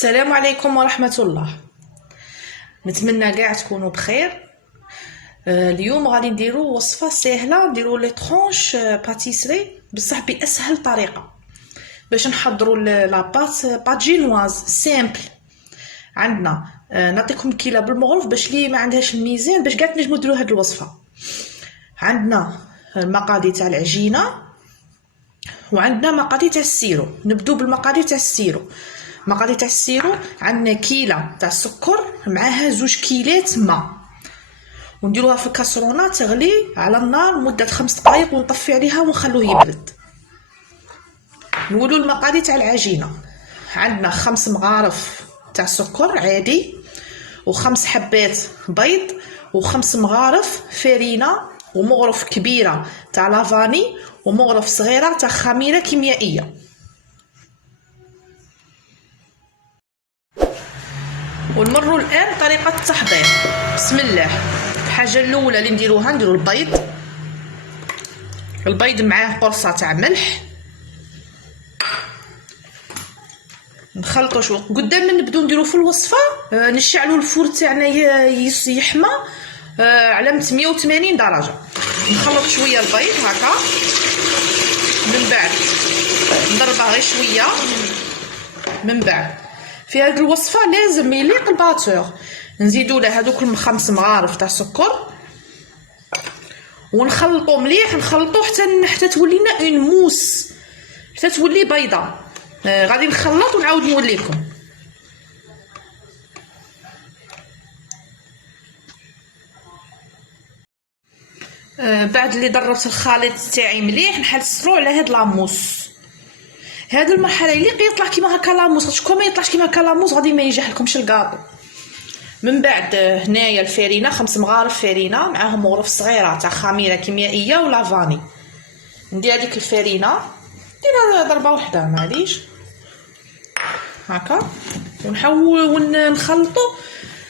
السلام عليكم ورحمة الله. نتمنى كاع تكونوا بخير. اليوم غادي نديرو وصفة سهلة، نديرو لي طرونش باتيسري بصح بأسهل طريقة باش نحضروا بات جينواز سامبل. عندنا نعطيكم كيله بالمغرف باش لي ما عندهاش الميزان باش كاع تنجموا ديروا هاد الوصفة. عندنا المقادير تاع العجينة وعندنا مقادير تاع السيرو. نبدو بالمقادير تاع السيرو. مقادير تاع السيرو عندنا كيله تاع السكر معاها 2 كيلات ماء، ونديروها في الكاسرونه تغلي على النار مده 5 دقائق ونطفي عليها ونخلوه يبرد. نولوا المقادير تاع العجينه. عندنا 5 مغارف تاع سكر عادي، و5 حبات بيض، و5 مغارف فرينه، ومغرف كبيره تاع لافاني، ومغرف صغيره تاع خميره كيميائيه. ونمروا الان طريقه التحضير. بسم الله. الحاجه الاولى اللي نديروها نديروا البيض معاه قرصه تاع ملح. نخلطوا شويه قدام ما نبداو نديروا في الوصفه. نشعلوا الفور تاعنا يحمى على 180 درجه. نخلط شويه البيض هكا، من بعد نضربها غير شويه. من بعد في هذه الوصفه لازم يليق الباتور. نزيدوا له هذوك 5 مغارف تاع السكر ونخلطوا مليح، نخلطوا حتى تولي لنا اون موس، حتى تولي بيضه. غادي نخلط ونعاود نوليكم. بعد اللي دربت الخليط تاعي مليح نحلسلو على هاد لاموس. هاد المرحله يليق يطلع كيما هكا لاموس، كون ما يطلعش كيما هكا لاموس غادي ما ينجح لكمش الكاطو. من بعد هنايا الفرينه 5 مغارف فرينه معاهم مغرف صغيره تاع خميره كيميائيه ولافاني. ندير هذيك الفرينه نديرها ضربه وحده معليش هكا، ونحول ونخلطو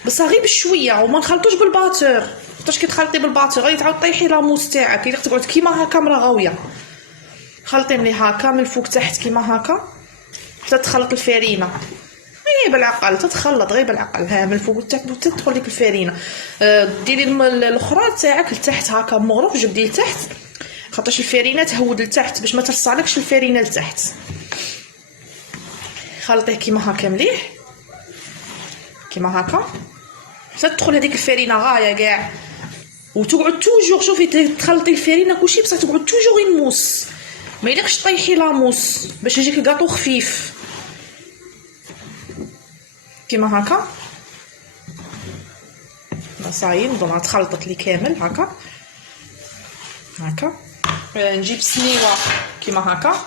بصح غير بشويه وما نخلطوش بالباتور، حيتاش كي تخلطي بالباتور غادي تعاود طيحي لاموس تاعك، يليق تقعد كيما هكا مراغويه. خلطي مليح هكا من الفوق تحت كيما هكا حتى تخلط الفرينه غير بالعقل، تتخلط غير بالعقل. ها من الفوق تحت تدخل لك الفرينه. ديري الاخرى تاعك لتحت هكا مغرف، جبدي لتحت خاطرش الفرينه تهود لتحت باش ما ترصعلكش الفرينه لتحت. خلطيه كيما هكا مليح كيما هكا حتى تدخل هذيك الفرينه غايه كاع، وتقعد توجور. شوفي تخلطي الفرينه كلشي بصح تقعد توجور ينموس، ما يليقش طيحي لاموس باش يجيك الكاطو خفيف كيما هكا. صايي نظن تخلطت لي كامل هكا هكا. نجيب سنيوه كيما هكا،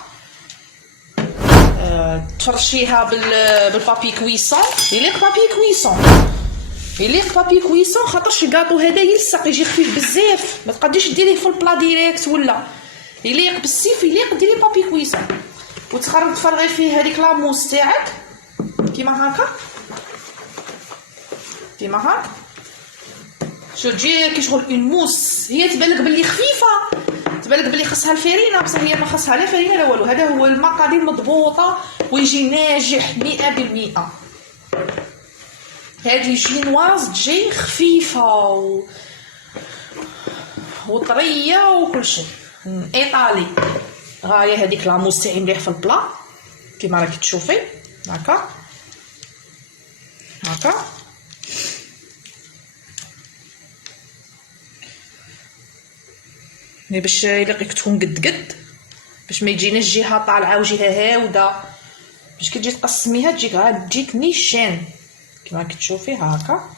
تفرشيها بالبابي كويسون. يليق بابي كويسون خاطرش الكاطو هذا يلصق يجي خفيف بزاف، ما تقدريش ديريه في البلا ديريكت ولا يليق بالسيف. يليق ديري بابي كويسون تفرغي فيه هذيك لاموس تاعك كيما هكا كيما هكا. شو تجي كي شغل اون موس، هي تبانلك بلي خفيفه، تبانلك بلي خصها الفرينه بصح هي ما خصها لا فرينه لا والو. هذا هو المقادير مضبوطه ويجي ناجح 100%. هذه جينواز تجي خفيفه وطريه وكل شيء ايطالي غايه. هذيك لاموس تاعي مليح في البلا كيما راكي تشوفي هكا هكا. باش يليقك تكون قد باش ما يجيناش جهه طالعه وجهه هاوده، باش كي تجي تقسميها تجيك نيشان كيما راكي تشوفي هكا.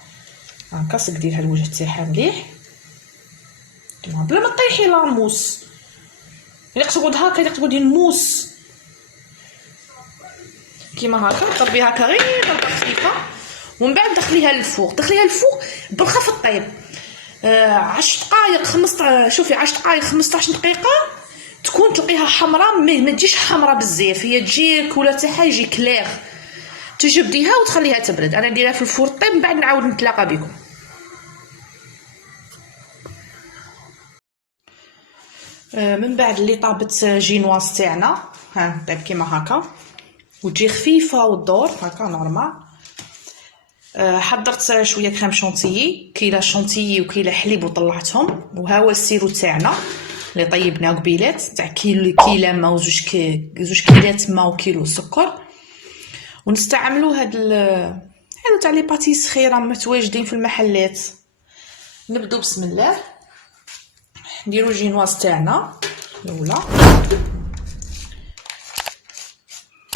سقدي لها الوجه تاعها مليح كيما بلا ما طيحي لاموس. يليق تقعد هكا، يليق تقعدي نموس كيما هكا. ضربي هكا غير ضربه خفيفه ومن بعد دخليها للفوق بالخف الطيب. 10 دقائق 15. شوفي 10 دقائق 15 دقيقه تكون تلقيها حمراء، ما تجيش حمراء بزاف، هي تجي كولا تاعها يجي كلير. تجبديها وتخليها تبرد. انا نديرها في الفور طيب من بعد نعاود نتلاقى بكم. من بعد اللي طابت جينواز تاعنا ها طيب كيما هكا وتجي خفيفه وتدور هكا نورمال. حضرت شويه كريم شونتيي، كيله شونتيي وكيله حليب وطلعتهم، وها هو السيرو تاعنا اللي طيبناه قبيلات تاع كيله ما وزوج كيلات ما وكيلو سكر. ونستعملوا هادو تاع لي باتيسري راهم متواجدين في المحلات. نبدو بسم الله، نديرو جينواز تاعنا الاولى،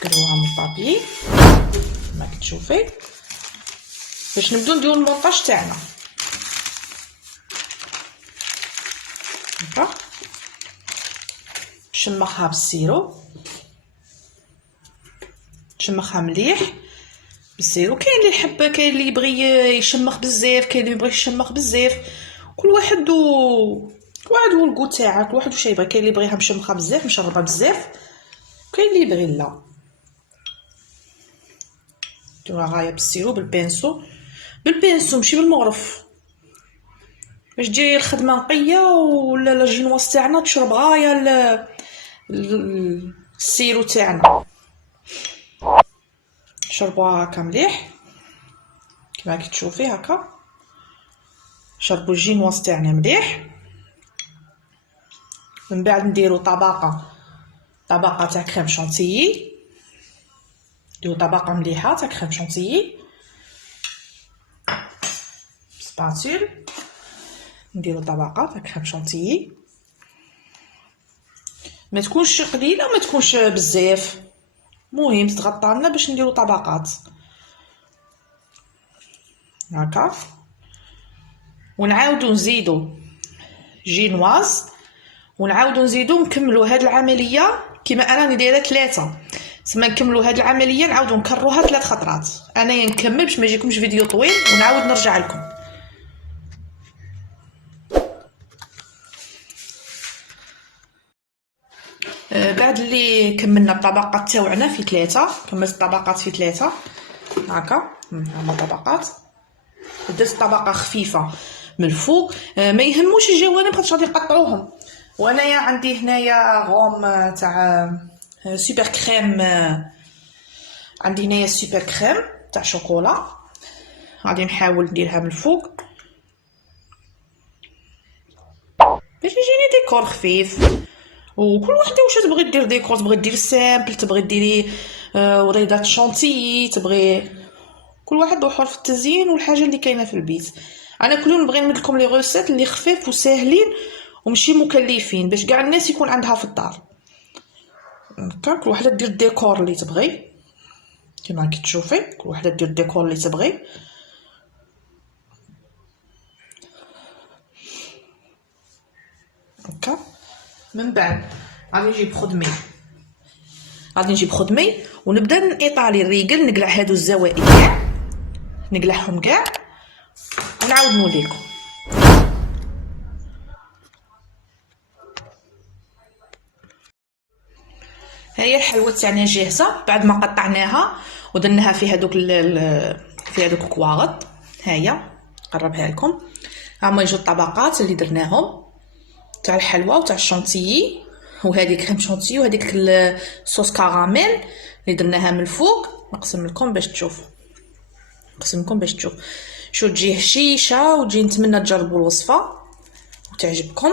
نديروها من البابي كما كتشوفي باش نبدو نديرو المونطاج تاعنا. هكا نشمخها بالسيرو، نشمخها مليح بالسيرو. كاين اللي يحب، كاين اللي يبغي يشمخ بزاف، كاين اللي يبغي يشمخ بزاف، كل واحد والكو تاعك، كل واحد واش يبغي. كاين اللي يبغيها مشمخه بزاف مشربه بزاف، كاين اللي يبغي لا. ديروها غايه بالسيرو بالبينسو ماشي بالمغرف، باش تجي الخدمه نقيه ولا الجينواز تاعنا تشرب غايه السيرو تاعنا. شربوها هكا مليح كما كتشوفي هكا، شربوا الجينواز تاعنا مليح. من بعد نديرو طبقه تاع كريم شونتيي، نديرو طبقه مليحه تاع كريم شونتيي سباتول، نديرو طبقه تاع كريم شونتيي، ما تكونش قليله وما تكونش بزاف، مهم تتغطى لنا باش نديرو طبقات هكا. ونعاودو نزيدو جينواز، ونعاودو نزيدو نكملو هاد العمليه كما انا راني دايره 3. تما نكملو هاد العمليه نعاودو نكرروها 3 خطرات. انايا نكمل باش ما يجيكمش فيديو طويل ونعاود نرجع لكم. بعد اللي كملنا الطبقات تاوعنا في 3، كملت الطبقات في 3 هكا، هما طبقات. درت طبقه خفيفه من الفوق، ما يهموش الجوانب خاطر غادي نقطعوهم. وانايا عندي هنايا غوم تاع سوبر كريم، عندي هنايا سوبر كريم تاع شوكولا، غادي نحاول نديرها من الفوق باش يجيني ديكور خفيف. وكل وحده واش تبغي دير ديكور، تبغي دير سامبل، تبغي ديري وريضات شونتيي، تبغي كل واحد وحر في التزيين والحاجه اللي كاينه في البيت. انا كل يوم نبغي نمد لكم لي غوسيت اللي خفيف وساهلين ومشي مكلفين باش كاع الناس يكون عندها في الدار. هكا كل وحده دير الديكور اللي تبغي كما كتشوفي، كل وحده دير الديكور اللي تبغي. هكا من بعد غادي نجيب خدمي ونبدا نيطالي الريقل، نقلع هادو الزوائد كاع، نقلعهم كاع ونعاود نوليكم. هي الحلوه تاعنا جاهزه بعد ما قطعناها ودرناها في هذوك الكواغط. هيا نقربها لكم، هما يجوا الطبقات اللي درناهم تاع الحلوه وتاع الشونتيي، وهذه كريم شونتيي وهذيك الصوص كراميل اللي درناها من الفوق. نقسم لكم باش تشوفوا، شو تجي هشيشه وتجي. نتمنى تجربوا الوصفه وتعجبكم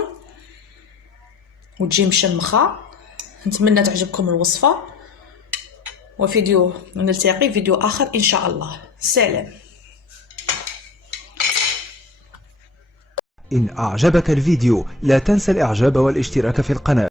وتجي مشمخه. نتمنى تعجبكم الوصفه، وفيديو نلتقي فيديو اخر ان شاء الله. سلام. إن أعجبك الفيديو لا تنسى الإعجاب والاشتراك في القناة.